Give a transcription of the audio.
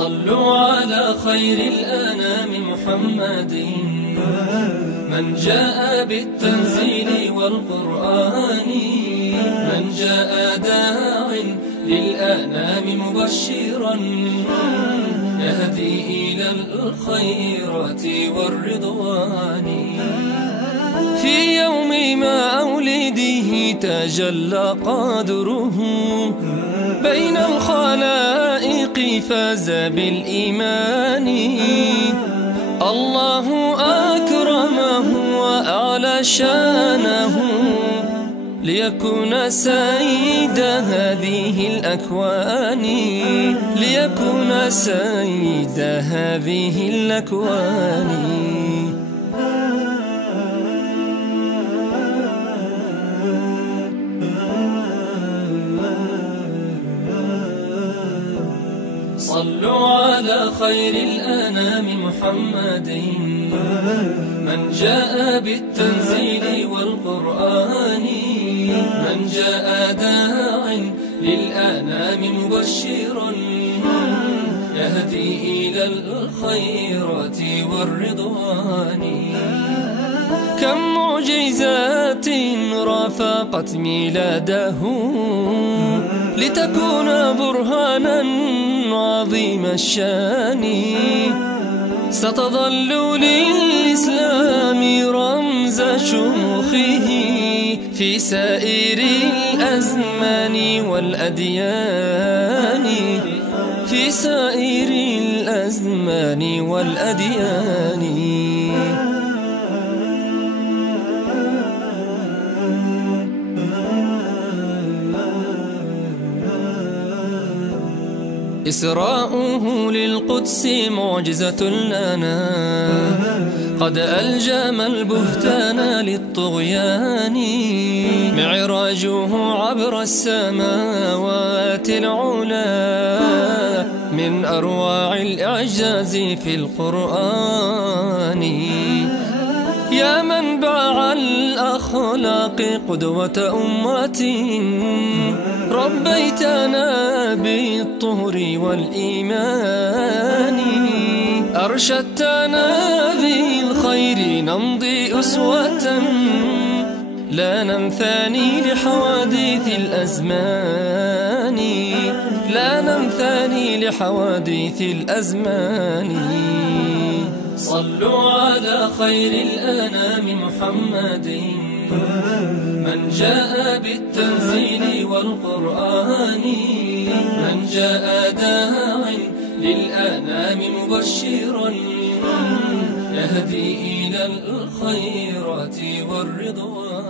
صلوا على خير الأنام محمد من جاء بالتنزيل والقرآن، من جاء داع للأنام مبشرا يهدي إلى الخيرات والرضوان. في يوم مولده تجلى قدره بين الخلائق فاز بالإيمان. الله أكرمه وأعلى شانه ليكون سيد هذه الأكوان، ليكون سيد هذه الأكوان. صلوا على خير الأنام محمد من جاء بالتنزيل والقرآن، من جاء داع للأنام مبشرا يهدي إلى الخيرات والرضوان. كم معجزات رافقت ميلاده لتكون برهانا عظيم الشان. ستظل للإسلام رمز شموخه في سائر الأزمان والأديان، في سائر الأزمان والأديان. إسراؤه للقدس معجزة لنا قد ألجم البهتان للطغيان. معراجه عبر السماوات العلا من أروع الإعجاز في القرآن. يا منبع الأخلاق قدوة أمة ربيتنا بالطهر والإيمان. أرشدتنا بالخير نمضي أسوة لا ننثاني لحوادث الأزمان، لا ننثاني لحوادث الأزمان. صلوا على خير الأنام محمد من جاء بالتنزيل والقرآن، من جاء داع للأنام مبشرا يهدي إلى الخيرات والرضوان.